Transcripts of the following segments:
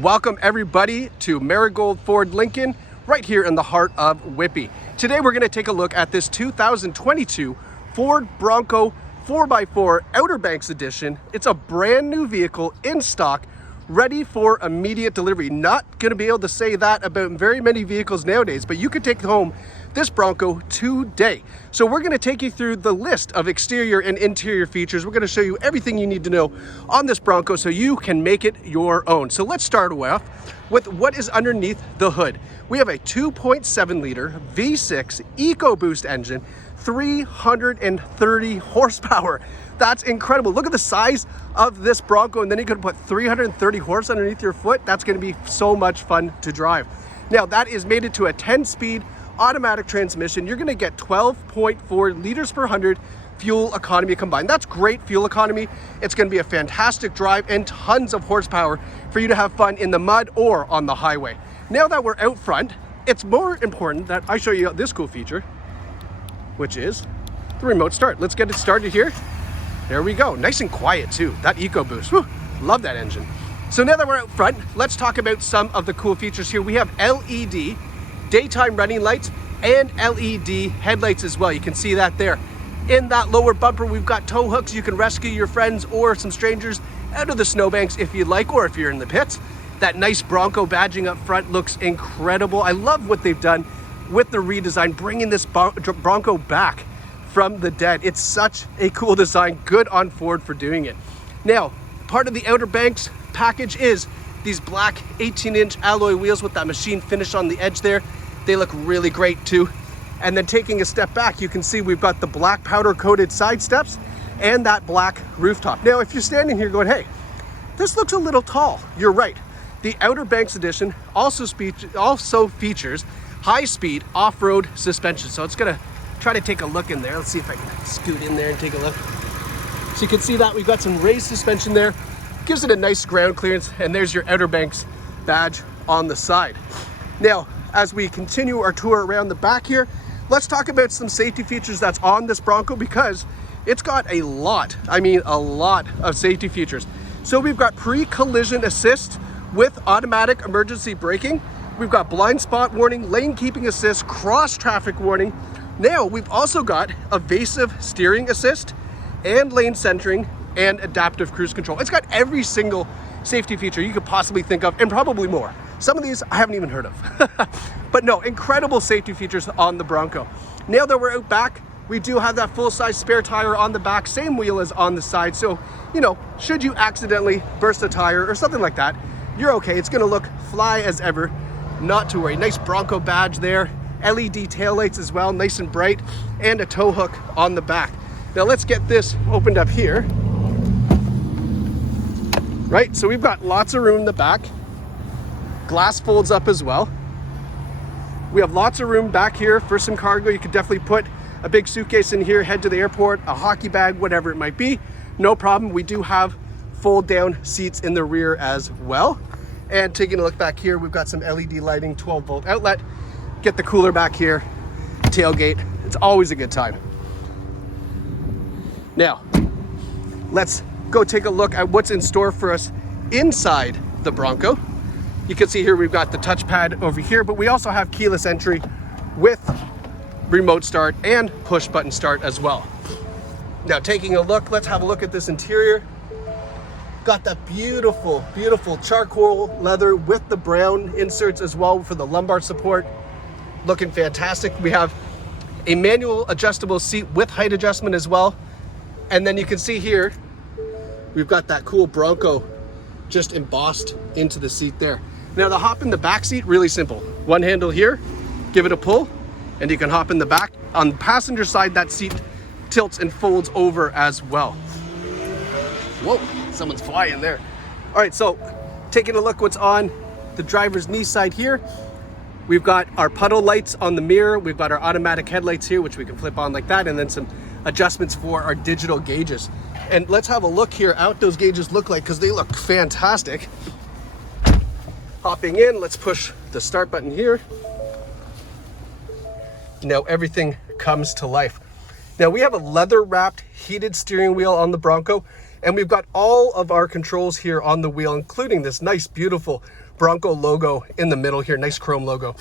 Welcome everybody to Marigold Ford Lincoln, right here in the heart of Whippy. Today we're going to take a look at this 2022 Ford Bronco 4x4 Outer Banks edition. It's a brand new vehicle in stock, ready for immediate delivery. Not going to be able to say that about very many vehicles nowadays, but you could take home this Bronco today. So we're going to take you through the list of exterior and interior features. We're going to show you everything you need to know on this Bronco so you can make it your own. So let's start off with what is underneath the hood. We have a 2.7 liter V6 EcoBoost engine, 330 horsepower. That's incredible. Look at the size of this Bronco, and then you could put 330 horse underneath your foot. That's going to be so much fun to drive. Now that is mated to a 10-speed automatic transmission. You're going to get 12.4 liters per 100 fuel economy combined. That's great fuel economy. It's going to be a fantastic drive and tons of horsepower for you to have fun in the mud or on the highway. Now that we're out front, it's more important that I show you this cool feature, which is the remote start. Let's get it started here. There we go. Nice and quiet too. That EcoBoost. Whew, love that engine. So now that we're out front, let's talk about some of the cool features here. We have LED daytime running lights and LED headlights as well. You can see that there. In that lower bumper, we've got tow hooks. You can rescue your friends or some strangers out of the snowbanks if you'd like, or if you're in the pits. That nice Bronco badging up front looks incredible. I love what they've done with the redesign, bringing this Bronco back from the dead. It's such a cool design. Good on Ford for doing it. Now, part of the Outer Banks package is these black 18-inch alloy wheels with that machine finish on the edge there. They look really great too. And then taking a step back, you can see we've got the black powder coated side steps and that black rooftop. Now, if you're standing here going, hey, this looks a little tall, you're right. The Outer Banks edition also features high-speed off-road suspension. So it's gonna try to take a look in there. Let's see if I can scoot in there and take a look. So you can see that we've got some raised suspension there. Gives it a nice ground clearance, and there's your Outer Banks badge on the side. Now, as we continue our tour around the back here, let's talk about some safety features that's on this Bronco, because it's got a lot, I mean a lot of safety features. So we've got pre-collision assist with automatic emergency braking. We've got blind spot warning, lane keeping assist, cross traffic warning. Now we've also got evasive steering assist and lane centering and adaptive cruise control. It's got every single safety feature you could possibly think of, and probably more. Some of these I haven't even heard of. But no, incredible safety features on the Bronco. Now that we're out back, we do have that full-size spare tire on the back, same wheel as on the side. So, you know, should you accidentally burst a tire or something like that, you're okay. It's gonna look fly as ever, not to worry. Nice Bronco badge there, LED taillights as well, nice and bright, and a tow hook on the back. Now let's get this opened up here. Right, so we've got lots of room in the back. Glass folds up as well. We have lots of room back here for some cargo. You could definitely put a big suitcase in here, head to the airport, a hockey bag, whatever it might be. No problem. We do have fold down seats in the rear as well. And taking a look back here, we've got some LED lighting, 12-volt outlet. Get the cooler back here, tailgate. It's always a good time. Now, let's go take a look at what's in store for us inside the Bronco. You can see here we've got the touchpad over here, but we also have keyless entry with remote start and push button start as well. Now taking a look, let's have a look at this interior. Got that beautiful, beautiful charcoal leather with the brown inserts as well for the lumbar support. Looking fantastic. We have a manual adjustable seat with height adjustment as well. And then you can see here, we've got that cool Bronco just embossed into the seat there. Now the hop in the back seat, really simple. One handle here, give it a pull, and you can hop in the back. On the passenger side, that seat tilts and folds over as well. Whoa, someone's flying there. All right, so taking a look what's on the driver's knee side here. We've got our puddle lights on the mirror. We've got our automatic headlights here, which we can flip on like that, and then some adjustments for our digital gauges. And let's have a look here at what those gauges look like, because they look fantastic. Hopping in, let's push the start button here. Now everything comes to life. Now we have a leather wrapped heated steering wheel on the Bronco. And we've got all of our controls here on the wheel, including this nice, beautiful Bronco logo in the middle here, nice chrome logo.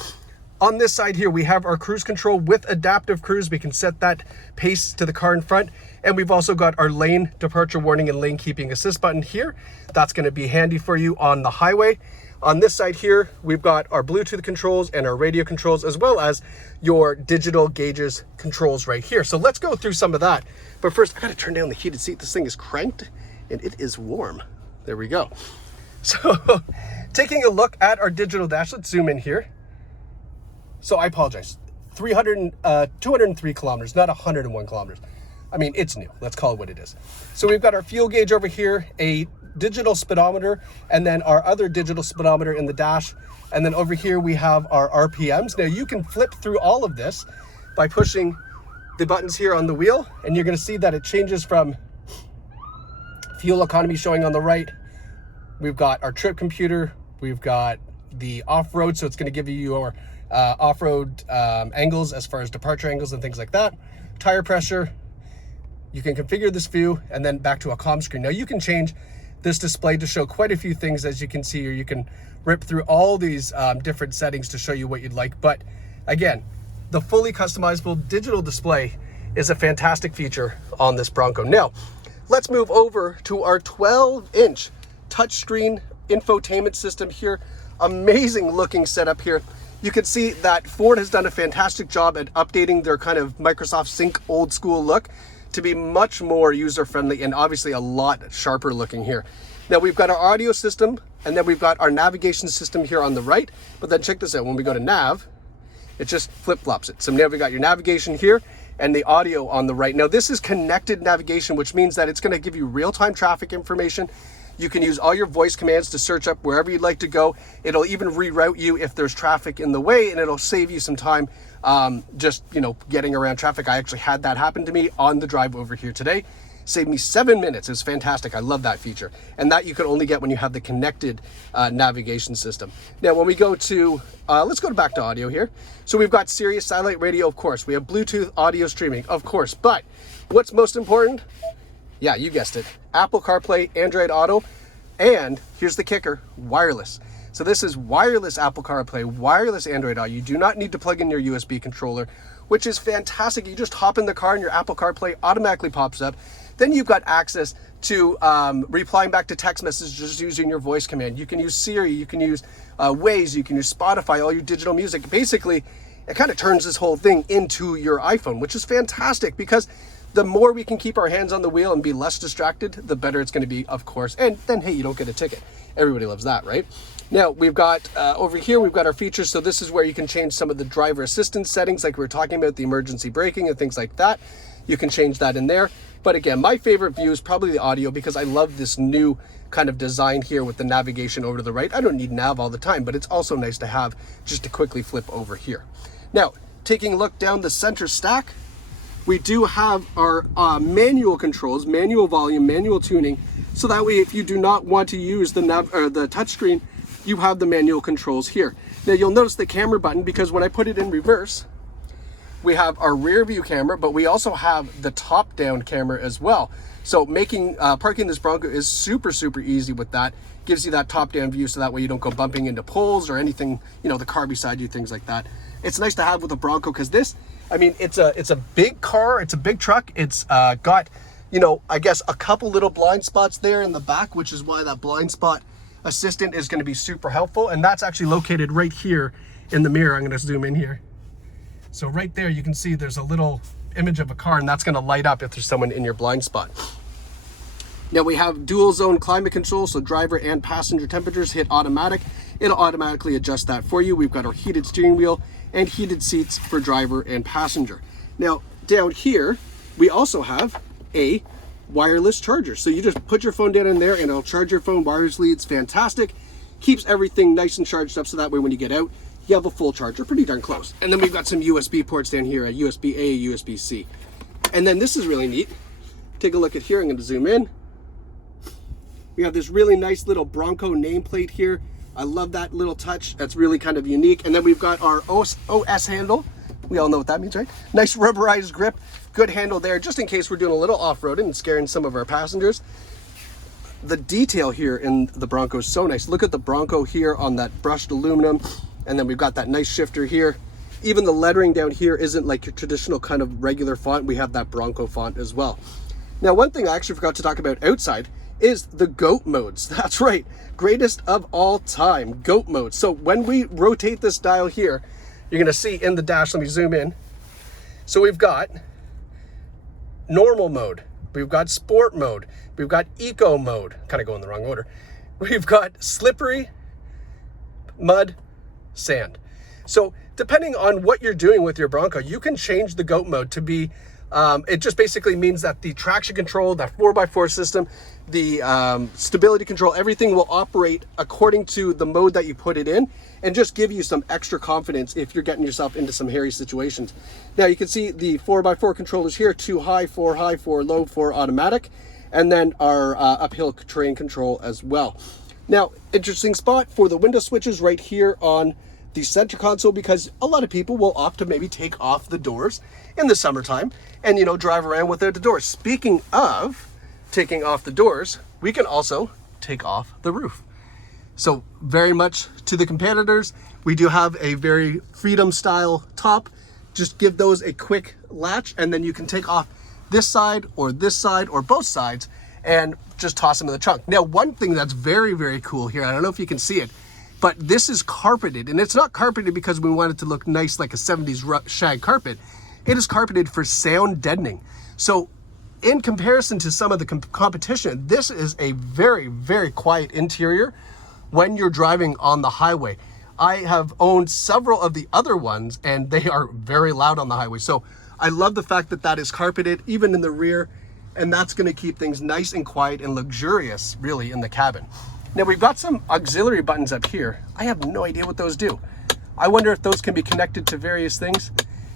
On this side here, we have our cruise control with adaptive cruise. We can set that pace to the car in front. And we've also got our lane departure warning and lane keeping assist button here. That's going to be handy for you on the highway. On this side here, we've got our Bluetooth controls and our radio controls, as well as your digital gauges controls right here. So let's go through some of that. But first, I got to turn down the heated seat. This thing is cranked and it is warm. There we go. So taking a look at our digital dash, let's zoom in here. So I apologize, 203 kilometers, not 101 kilometers. I mean, it's new, let's call it what it is. So we've got our fuel gauge over here, a digital speedometer, and then our other digital speedometer in the dash. And then over here, we have our RPMs. Now you can flip through all of this by pushing the buttons here on the wheel, and you're gonna see that it changes from fuel economy showing on the right. We've got our trip computer, we've got the off-road, so it's gonna give you your off-road angles as far as departure angles and things like that. Tire pressure, you can configure this view, and then back to a comm screen. Now you can change this display to show quite a few things, as you can see, or you can rip through all these different settings to show you what you'd like. But again, the fully customizable digital display is a fantastic feature on this Bronco. Now, let's move over to our 12-inch touchscreen infotainment system here. Amazing looking setup here. You can see that Ford has done a fantastic job at updating their kind of Microsoft Sync old school look to be much more user-friendly and obviously a lot sharper looking here. Now we've got our audio system, and then we've got our navigation system here on the right. But then check this out, when we go to nav, it just flip-flops it. So now we got your navigation here and the audio on the right. Now this is connected navigation, which means that it's gonna give you real-time traffic information. You can use all your voice commands to search up wherever you'd like to go. It'll even reroute you if there's traffic in the way, and it'll save you some time just, you know, getting around traffic. I actually had that happen to me on the drive over here today. Saved me 7 minutes. It's fantastic. I love that feature. And that you can only get when you have the connected navigation system. Now, when we go to, let's go back to audio here. So we've got Sirius satellite radio, of course. We have Bluetooth audio streaming, of course. But what's most important? Yeah, you guessed it. Apple CarPlay, Android Auto, and here's the kicker, wireless. So this is wireless Apple CarPlay, wireless Android Auto. You do not need to plug in your USB controller, which is fantastic. You just hop in the car and your Apple CarPlay automatically pops up. Then you've got access to replying back to text messages just using your voice command. You can use Siri, you can use Waze, you can use Spotify, all your digital music. Basically, it kind of turns this whole thing into your iPhone, which is fantastic because the more we can keep our hands on the wheel and be less distracted, the better it's going to be, of course. And then, hey, you don't get a ticket. Everybody loves that, right? Now, we've got over here, we've got our features. So this is where you can change some of the driver assistance settings, like we were talking about, the emergency braking and things like that. You can change that in there. But again, my favorite view is probably the audio because I love this new kind of design here with the navigation over to the right. I don't need nav all the time, but it's also nice to have just to quickly flip over here. Now, taking a look down the center stack, we do have our manual controls, manual volume, manual tuning. So that way, if you do not want to use the touchscreen, you have the manual controls here. Now you'll notice the camera button because when I put it in reverse, we have our rear view camera, but we also have the top down camera as well. So parking this Bronco is super, super easy with that. Gives you that top down view so that way you don't go bumping into poles or anything, you know, the car beside you, things like that. It's nice to have with a Bronco because this, I mean, it's a big car, it's a big truck. It's got, you know, I guess a couple little blind spots there in the back, which is why that blind spot assistant is going to be super helpful. And that's actually located right here in the mirror. I'm going to zoom in here. So right there, you can see there's a little image of a car, and that's going to light up if there's someone in your blind spot. Now we have dual zone climate control, so driver and passenger temperatures hit automatic. It'll automatically adjust that for you. We've got our heated steering wheel and heated seats for driver and passenger. Now down here, we also have a wireless charger. So you just put your phone down in there and it'll charge your phone wirelessly. It's fantastic. Keeps everything nice and charged up so that way when you get out, you have a full charger, pretty darn close. And then we've got some USB ports down here, a USB-A, a USB-C. And then this is really neat. Take a look at here, I'm gonna zoom in. We have this really nice little Bronco nameplate here. I love that little touch. That's really kind of unique. And then we've got our OS handle. We all know what that means, right? Nice rubberized grip, good handle there, just in case we're doing a little off-roading and scaring some of our passengers. the detail here in the Bronco is so nice. Look at the Bronco here on that brushed aluminum, and then we've got that nice shifter here. Even the lettering down here isn't like your traditional kind of regular font. We have that Bronco font as well. Now, one thing I actually forgot to talk about outside is the GOAT modes. That's right, greatest of all time, GOAT mode. So when we rotate this dial here, you're gonna see in the dash, let me zoom in. So we've got normal mode, we've got sport mode, we've got eco mode, kind of going in the wrong order. We've got slippery, mud, sand. So depending on what you're doing with your Bronco, you can change the GOAT mode to be, it just basically means that the traction control, that 4x4 system, the stability control, everything will operate according to the mode that you put it in, and just give you some extra confidence if you're getting yourself into some hairy situations. Now you can see the 4x4 controllers here, 2 high, 4 low, 4 automatic, and then our uphill terrain control as well. Now, interesting spot for the window switches right here on the center console, because a lot of people will opt to maybe take off the doors in the summertime and, you know, drive around without the doors. Speaking of taking off the doors, we can also take off the roof. So very much to the competitors, we do have a very Freedom style top. Just give those a quick latch, and then you can take off this side or both sides and just toss them in the trunk. Now, one thing that's very, very cool here, I don't know if you can see it, but this is carpeted, and it's not carpeted because we want it to look nice like a 70s shag carpet. It is carpeted for sound deadening. So in comparison to some of the competition, this is a very, very quiet interior when you're driving on the highway. I have owned several of the other ones, and they are very loud on the highway. So I love the fact that that is carpeted, even in the rear, and that's gonna keep things nice and quiet and luxurious, really, in the cabin. Now, we've got some auxiliary buttons up here. I have no idea what those do. I wonder if those can be connected to various things.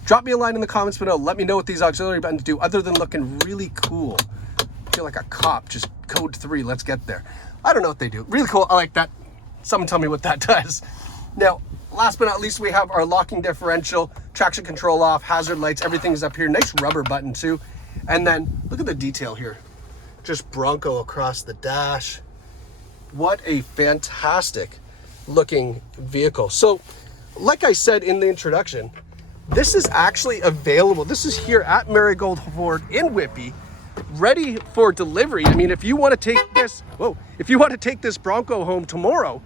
Drop me a line in the comments below. Let me know what these auxiliary buttons do, other than looking really cool. I feel like a cop, just code 3, let's get there. I don't know what they do. Really cool, I like that. Someone tell me what that does. Now, last but not least, we have our locking differential, traction control off, hazard lights, everything's up here. Nice rubber button too. And then look at the detail here. Just Bronco across the dash. What a fantastic looking vehicle. So, like I said in the introduction, this is actually available. This is here at Marigold Ford in Whitby, ready for delivery. I mean, if you want to take this, if you want to take this Bronco home tomorrow,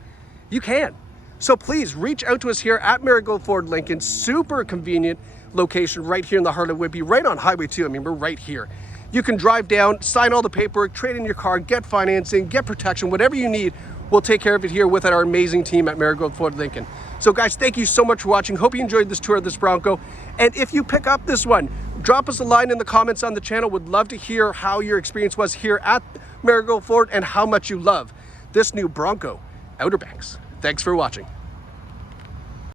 you can. So please reach out to us here at Marigold Ford Lincoln. Super convenient location right here in the heart of Whitby, right on Highway 2. I mean, we're right here. You can drive down, sign all the paperwork, trade in your car, get financing, get protection, whatever you need, we'll take care of it here with our amazing team at Marigold Ford Lincoln. So guys, thank you so much for watching. Hope you enjoyed this tour of this Bronco. And if you pick up this one, drop us a line in the comments on the channel. Would love to hear how your experience was here at Marigold Ford and how much you love this new Bronco Outer Banks. Thanks for watching.